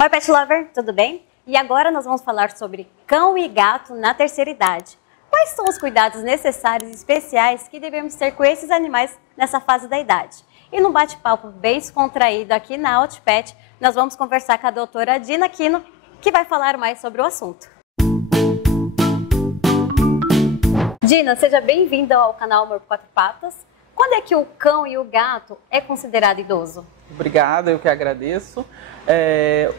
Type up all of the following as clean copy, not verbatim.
Oi, Pet Lover, tudo bem? E agora nós vamos falar sobre cão e gato na terceira idade. Quais são os cuidados necessários e especiais que devemos ter com esses animais nessa fase da idade? E num bate-papo bem descontraído aqui na Outpet, nós vamos conversar com a doutora Dina Aquino, que vai falar mais sobre o assunto. Dina, seja bem-vinda ao canal Amor por Quatro Patas. Quando é que o cão e o gato é considerado idoso? Obrigado, eu que agradeço.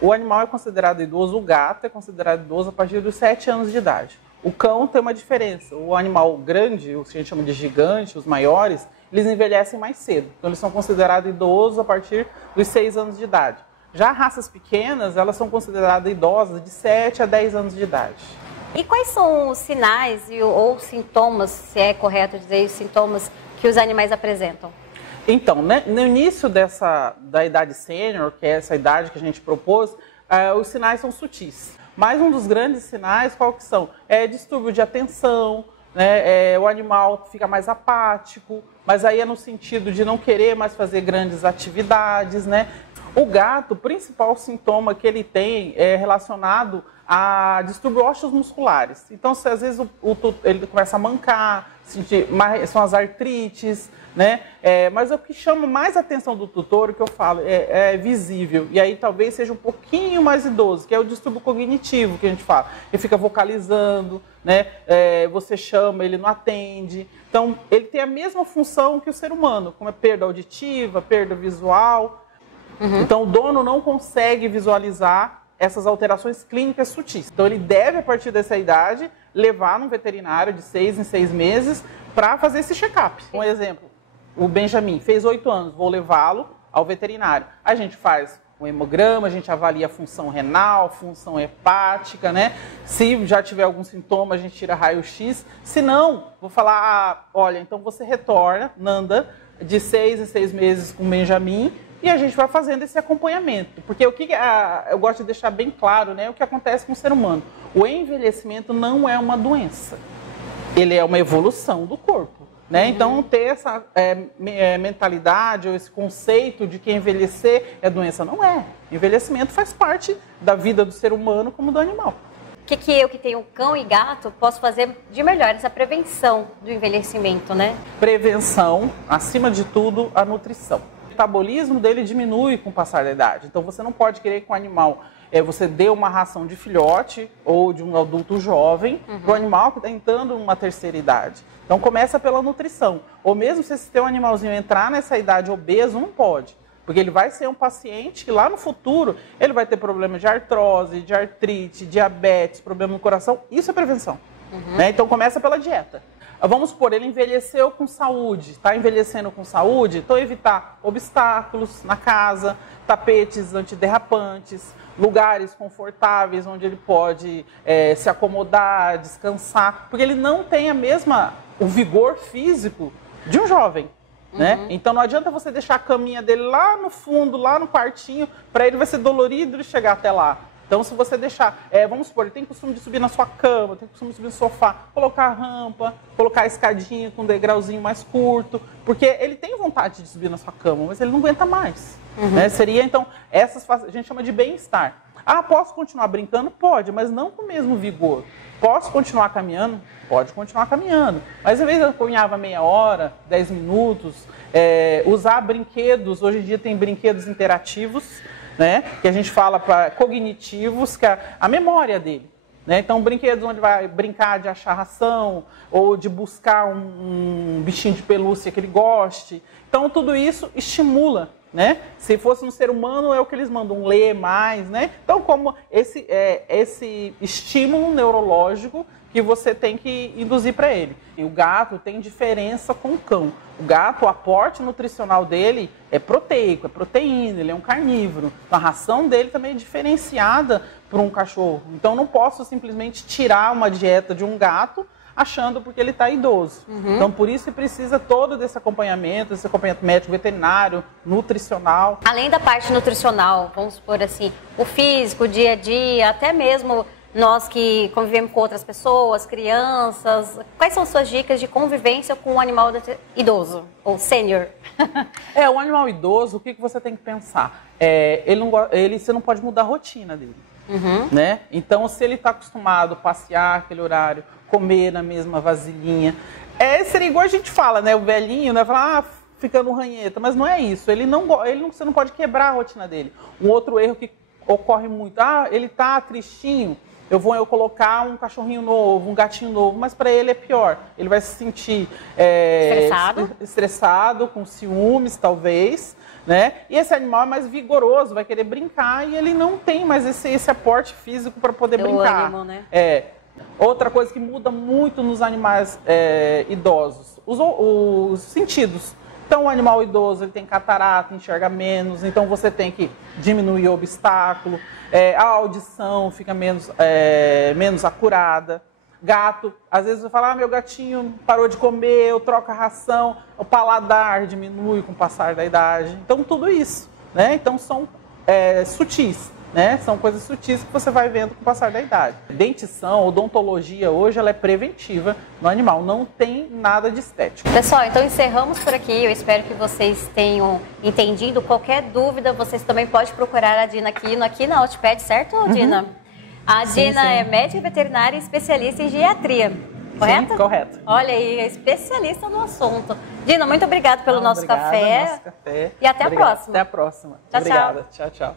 O animal é considerado idoso, o gato é considerado idoso a partir dos 7 anos de idade. O cão tem uma diferença. O animal grande, o que a gente chama de gigante, os maiores, eles envelhecem mais cedo. Então eles são considerados idosos a partir dos 6 anos de idade. Já raças pequenas, elas são consideradas idosas de 7 a 10 anos de idade. E quais são os sinais ou sintomas, se é correto dizer os sintomas, que os animais apresentam? Então, né, no início da idade sênior, que é essa idade que a gente propôs, os sinais são sutis. Mas um dos grandes sinais, qual que são? É distúrbio de atenção, né, o animal fica mais apático, mas aí é no sentido de não querer mais fazer grandes atividades, né? O gato, o principal sintoma que ele tem é relacionado a distúrbios ósseos musculares. Então, se às vezes ele começa a mancar, são as artrites, né? Mas o que chama mais a atenção do tutor, o que eu falo, é visível. E aí talvez seja um pouquinho mais idoso, que é o distúrbio cognitivo que a gente fala. Ele fica vocalizando, né? Você chama, ele não atende. Então, ele tem a mesma função que o ser humano, como é perda auditiva, perda visual. Uhum. Então, o dono não consegue visualizar essas alterações clínicas sutis. Então, ele deve, a partir dessa idade, levar num veterinário de 6 em 6 meses para fazer esse check-up. Um exemplo, o Benjamin fez 8 anos, vou levá-lo ao veterinário. A gente faz um hemograma, a gente avalia a função renal, função hepática, né? Se já tiver algum sintoma, a gente tira raio-x. Se não, vou falar, olha, então você retorna, Nanda, de 6 em 6 meses com o Benjamin, e a gente vai fazendo esse acompanhamento. Porque eu gosto de deixar bem claro, né, o que acontece com o ser humano. O envelhecimento não é uma doença. Ele é uma evolução do corpo. Né? Uhum. Então, ter essa mentalidade ou esse conceito de que envelhecer é doença, não é. Envelhecimento faz parte da vida do ser humano como do animal. O que eu que tenho cão e gato posso fazer de melhor essa prevenção do envelhecimento, né? Prevenção, acima de tudo, a nutrição. O metabolismo dele diminui com o passar da idade. Então, você não pode querer que o animal... você dê uma ração de filhote ou de um adulto jovem para o animal que está entrando numa terceira idade. Então, começa pela nutrição. Ou mesmo se esse teu animalzinho entrar nessa idade obeso, não pode. Porque ele vai ser um paciente que lá no futuro ele vai ter problema de artrose, de artrite, diabetes, problema no coração. Isso é prevenção. Né? Então, começa pela dieta. Vamos supor, ele envelheceu com saúde, está envelhecendo com saúde, então evitar obstáculos na casa, tapetes antiderrapantes, lugares confortáveis onde ele pode se acomodar, descansar, porque ele não tem o vigor físico de um jovem. Né? Então não adianta você deixar a caminha dele lá no fundo, lá no quartinho, para ele vai ser dolorido ele chegar até lá. Então, se você deixar, vamos supor, ele tem costume de subir na sua cama, tem costume de subir no sofá, colocar rampa, colocar a escadinha com um degrauzinho mais curto, porque ele tem vontade de subir na sua cama, mas ele não aguenta mais. Né? Seria, então, a gente chama de bem-estar. Ah, posso continuar brincando? Pode, mas não com o mesmo vigor. Posso continuar caminhando? Pode continuar caminhando. Mas, às vezes, eu caminhava meia hora, 10 minutos, usar brinquedos, hoje em dia tem brinquedos interativos, né, que a gente fala para cognitivos, que é a memória dele. Né? Então, brinquedos onde vai brincar de achar ração ou de buscar um bichinho de pelúcia que ele goste. Então, tudo isso estimula. Né? Se fosse um ser humano, é o que eles mandam ler mais. Né? Então, como esse estímulo neurológico que você tem que induzir para ele. E o gato tem diferença com o cão. O gato, o aporte nutricional dele é proteico, é proteína, ele é um carnívoro. A ração dele também é diferenciada para um cachorro. Então, não posso simplesmente tirar uma dieta de um gato achando porque ele está idoso. Então, por isso precisa todo desse acompanhamento médico, veterinário, nutricional. Além da parte nutricional, vamos supor assim, o físico, o dia a dia, até mesmo Nós que convivemos com outras pessoas, crianças, quais são suas dicas de convivência com um animal idoso ou sênior? O animal idoso, o que você tem que pensar? Você não pode mudar a rotina dele. Né? Então, se ele está acostumado a passear aquele horário, comer na mesma vasilhinha, seria igual a gente fala, né? O velhinho, né? Fala, ficando ranheta, mas não é isso. Você não pode quebrar a rotina dele. Um outro erro que ocorre muito, ele tá tristinho, eu vou colocar um cachorrinho novo, um gatinho novo, mas para ele é pior. Ele vai se sentir estressado, com ciúmes, talvez, né? E esse animal é mais vigoroso, vai querer brincar e ele não tem mais esse aporte físico para poder brincar. Ânimo, né? Outra coisa que muda muito nos animais idosos, os sentidos. Então, o animal idoso ele tem catarata, enxerga menos, então você tem que diminuir o obstáculo, a audição fica menos acurada. Gato, às vezes você fala, meu gatinho parou de comer, eu troco a ração, o paladar diminui com o passar da idade. Então, tudo isso, né? Então, são sutis. Né? São coisas sutis que você vai vendo com o passar da idade. Dentição, odontologia hoje ela é preventiva no animal, não tem nada de estético. Pessoal, então encerramos por aqui. Eu espero que vocês tenham entendido. Qualquer dúvida, vocês também podem procurar a Dina aqui na Outpad, certo, Dina? A Dina é médica veterinária e especialista em geriatria, correto? Sim, correto. Olha aí, é especialista no assunto. Dina, muito obrigada pelo nosso café. Nosso café. E até a próxima. Até a próxima. Tchau, Obrigada. Tchau, tchau.